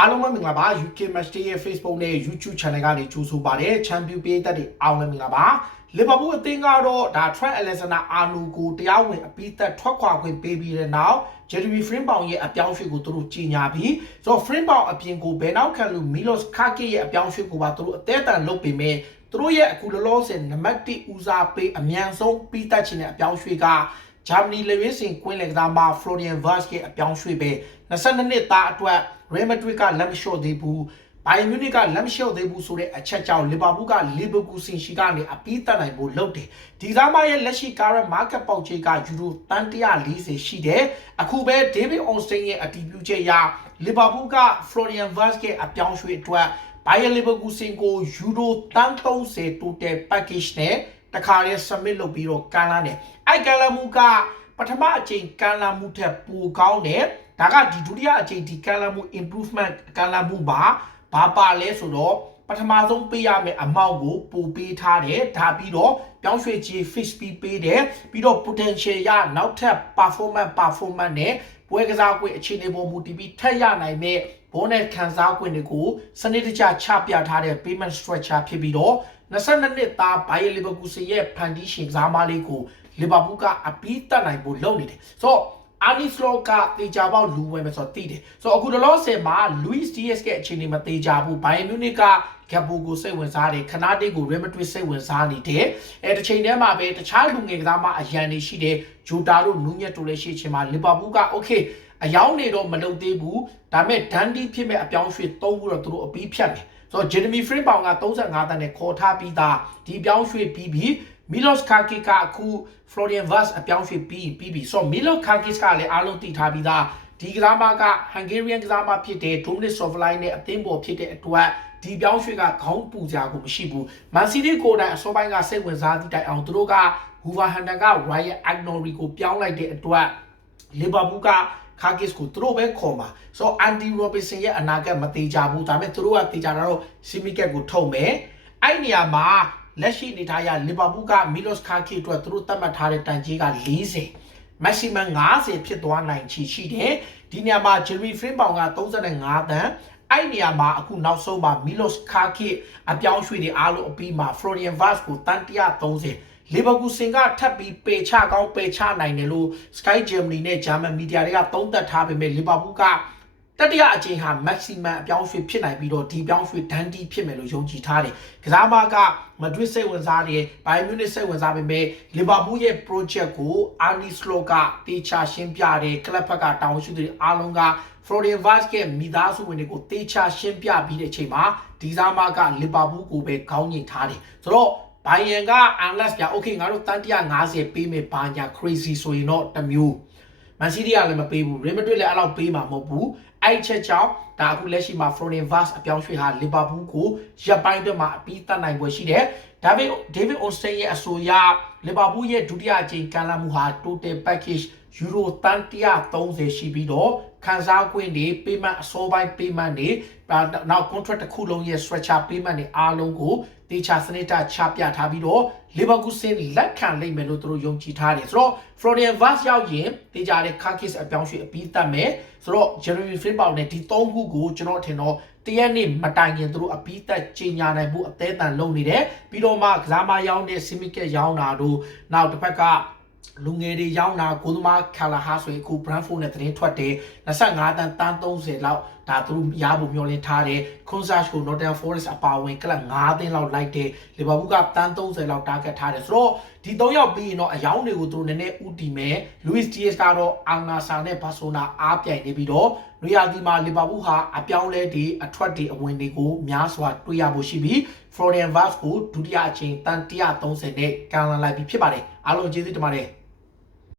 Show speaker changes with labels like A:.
A: အားလုံးပဲမင်္ဂလာပါ UK Match Day ရဲ့ Facebook နဲ့ YouTube Channel ကနေကြိုဆိုပါရစေချန်ပီယံပေးသက်တွေအားလုံးပဲမင်္ဂလာပါလီဗာပူးအသင်းကတော့ဒါ Trent Alexander-Arnold ကိုတရားဝင်အပိသက်ထွက်ခွာခွင့်ပေးပြီးတဲ့နောက် Jeremy Frimpong ရဲ့အပြောင်းအရွှေ့ကိုသူတို့ကြီးညာပြီးဆိုတော့ Frimpong အပြင်ကိုဘယ်နောက်ခံလို့ Milos Kaki ရဲ့အပြောင်းအရွှေ့ကိုပါသူတို့အသေးအတန်လုပ်ပေးမယ်သူတို့ရဲ့အခုလောလောဆယ်နံပါတ်1ဦးစားပေးအမြန်ဆုံးပြီးသက်ခြင်းတဲ့အပြောင်းအရွှေ့ကဂျာမနီလေဝင်းစင်ကွင်းလက်ကစားမဖလိုရီယန်ဗတ်စ်ရဲ့အပြောင်းရွှေ့ပဲ 22နှစ်သားအတွက်ရီမက်ဒရစ်ကလက်မလျှော့သေးဘူးဘိုင်မြူနစ်ကလက်မလျှော့သေးဘူးဆိုတဲ့အချက်ကြောင့်လီဗာပူးကလီဗာပူးစင်ရှိကနေအပီးတက်နိုင်ဖို့လုပ်တယ်ဒီကစားမရဲ့လက်ရှိကာရက်မာကတ်ပေါက်ချေကယူရိုတန်140ရှိတယ်အခုပဲဒေးဗစ်အောင်စတင်ရဲ့အတီးပြုချက်အရလီဗာပူးကဖလိုရီယန်ဗတ်စ်ရဲ့အပြောင်းရွှေ့အတွက်ဘိုင်ယန်လီဗာပူးစင်ကိုယူရိုတန်30 total package နဲ့တခါရဲ submit လုပ်ပြီးတော့ကန်လာတယ်အဲ့ကန်လာမှုကပထမအချိန်ကန်လာမှုထက်ပိုကောင်းတယ် ဒါကဒီဒုတိယအချိန်ဒီကန်လာမှု improvement ကန်လာမှုပါဘာပါလဲဆိုတော့ပထမဆုံးပေးရမယ့်အမောက်ကိုပိုပေးထားတယ်ဒါပြီးတော့ပြောင်းရွှေ့ခြင်း fish ပြီးပေးတယ်ပြီးတော့ potential ရနောက်ထပ် performance performance နဲ့ပွဲကစားကွင်းအခြေအနေပေါ်မူတည်ပြီးထက်ရနိုင်တဲ့ bonus ခံစား권တွေကိုစနစ်တကျချပြထားတဲ့ payment structure ဖြစ်ပြီးတော့22နှစ်သားဘိုင်ယလီဗာပူးစရဲ့ဖန်တီးရှင်ကစားမလေးကိုလီဗာပူးကအပီးတက်နိုင်ဖို့လုပ်နေတယ်ဆိုတော့ အာနီစလော့ကတေချာပေါက်လူဝင်မယ်ဆိုတော့သိတယ်ဆိုတော့အခုတလောဆယ်မှာ Luis Diaz ရဲ့အခြေအနေမတေချာဘူး Bayern Munich ကကပ်ပိုကိုစိတ်ဝင်စားတယ်ခနာတိတ်ကို Real Madrid စိတ်ဝင်စားနေတယ်အဲတစ်ချိန်တည်းမှာပဲတခြားလူငယ်ကစားမအရန်နေရှိတယ်ဂျိုတာတို့နူးညက်တို့လည်းရှိချင်မှာ Liverpool က okay အယောင်းနေတော့မလုပ်သေးဘူးဒါပေမဲ့ဒန်ဒီဖြစ်မဲ့အပြောင်းရွှေ့သုံးဖို့တော့သူတို့အပြီးဖြတ်တယ်ဆိုတော့ Jeremy Frimpong က35တန်းနဲ့ခေါ်ထားပြီးသားဒီပြောင်းရွှေ့ပြီးပြီး Milos Kaki ကအခု Florian Vaz အပြောင်းရွှေ့ပြီးပြီးပြီဆိုတော့ Milos Kaki ကလည်းအားလုံးသိထားပြီးသားဒီကစားမက Hungarian ကစားမဖြစ်တဲ့ Dominic Soboslai နဲ့အသင်းပေါ်ဖြစ်တဲ့အတွက်ဒီပြောင်းရွှေ့ကခေါင်းပူကြကိုမရှိဘူး Man City ကိုယ်တိုင်အစောပိုင်းကစိတ်ဝင်စားသည့်တိုင်အောင်သူတို့က Wolverhampton က Ryan Agnori ကိုပြောင်းလိုက်တဲ့အတွက် Liverpool ကခါကစ်ကိုသူတို့ပဲခေါ်မှာဆိုတော့အန်ဒီရောဘင်ဆန်ရဲ့အနာဂတ်မသေးကြဘူးဒါပေမဲ့သူတို့ကသေချာတာတော့စီမီကက်ကိုထုတ်မယ်အဲ့ဒီနေရာမှာ လက်ရှိအနေထားအရလီဗာပူးကမီလော့စ်ခါကီအတွက်သူတို့သတ်မှတ်ထားတဲ့တန်ကြီးက40 maximum 50ဖြစ်သွားနိုင်ချီရှိတယ်ဒီနေရာမှာဂျယ်မီဖရင်ပေါင်က35တန်းအဲ့နေရာမှာအခုနောက်ဆုံးမှာမီလော့စ်ခါကီအပြောင်းရွှေ့တွေအားလုံးအပြီးမှာဖလိုရီယန်ဗတ်စ်ကိုတန်130လီဗာပူးစင်ကထပ်ပြီးပေချကောင်းပေချနိုင်တယ်လို့ Sky Germany နဲ့ German media တွေကသုံးသပ်ထားပေမဲ့လီဗာပူးက တတိယအချိန်ဟာ maximum အပြောင်းရွှေ့ဖြစ်နိုင်ပြီးတော့ဒီပြောင်းရွှေ့ဒန်တီဖြစ်မယ်လို့ယုံကြည်ထားတယ်။ကစားမကမဒရစ်စိတ်ဝင်စားတယ်ဘိုင်မြူနစ်စိတ်ဝင်စားပေမဲ့လီဗာပူးရဲ့ project ကိုအာနီစလိုကတေချာရှင်းပြတယ်ကလပ်ဘက်ကတောင်းရှိသူတွေအားလုံးက Florian Vaz ရဲ့မိသားစုဝင်တွေကိုတေချာရှင်းပြပြီးတဲ့အချိန်မှာဒီစားမကလီဗာပူးကိုပဲခေါင်းညှိထားတယ်။ဆိုတော့ဘိုင်ယန်က unless ပြ okay ငါတို့တန်150ပေးမယ်ဘာညာ crazy ဆိုရင်တော့တစ်မျိုးမန်စီးတီးကလည်းမပေးဘူးရီမက်ဒရစ်လည်းအဲ့လောက်ပေးမှာမဟုတ်ဘူး အဲ့ချက်ကြောင့်ဒါအခုလက်ရှိမှာ Florian Vaz အပြောင်းရွှေ့ဟာလီဗာပူးကိုရပ်ပိုင်းတွင်မှာအပြီးတတ်နိုင်ပွဲရှိတယ်ဒါပေမဲ့ David Austin ရဲ့အဆိုအရလီဗာပူးရဲ့ဒုတိယအကြိမ်ကန်လာမှုဟာ total package ယူရိုတန်130ရှိပြီးတော့ခံစား권တွေ payment အစောပိုင်း payment တွေနောက် contract တစ်ခုလုံးရဲ့ structure payment တွေအားလုံးကိုတေချာစနစ်တချပြထားပြီးတော့ Leverkusen လက်ခံလိမ့်မယ်လို့သူတို့ယုံကြည်ထားတယ်ဆိုတော့ Florian Vaz ရောက်ရင်တေချာတဲ့ Kakis အပြောင်းရွှေ့အပြီးတတ်မယ် ဆိုတော့ Jeremy Frimpong နဲ့ဒီ၃ခုကိုကျွန်တော်ထင်တော့တရက်နေ့မတိုင်ခင်သူတို့အပြီးသက်ကြီးညာနိုင်မှုအသေးအံလုပ်နေတယ်ပြီးတော့မှကစားမရောင်းတဲ့ Simicate ရောင်းတာတို့နောက်တစ်ဖက်ကလူငယ်တွေရောင်းတာကိုသမားခါလာဟာဆိုရင်အခု Brentford နဲ့သတင်းထွက်တယ်25တန်းတန်း30လောက် ဒါသူတို့ရဖို့မျှော်လင့်ထားတယ် Consage ကို Nottingham Forest အပါဝင်ကလပ်9သင်းလောက်လိုက်တယ်လီဗာပူးကတန်း30လောက် target ထားတယ်ဆိုတော့ဒီ၃ယောက်ပြီးရင်တော့အယောင်းတွေကိုသူတို့နည်းနည်းဥတီမယ် Luis Diaz ကတော့အာနာဆာနဲ့ဘာဆိုနာအားပြိုင်နေပြီးတော့နွေရာသီမှာလီဗာပူးဟာအပြောင်းလဲတွေအထွက်တွေအဝင်တွေကိုများစွာတွေ့ရဖို့ရှိပြီး Florian Vaz ကိုဒုတိယအချိန်တန်130နဲ့ကန်လန်လိုက်ပြီးဖြစ်ပါတယ်အားလုံးကျေးဇူးတင်ပါတယ်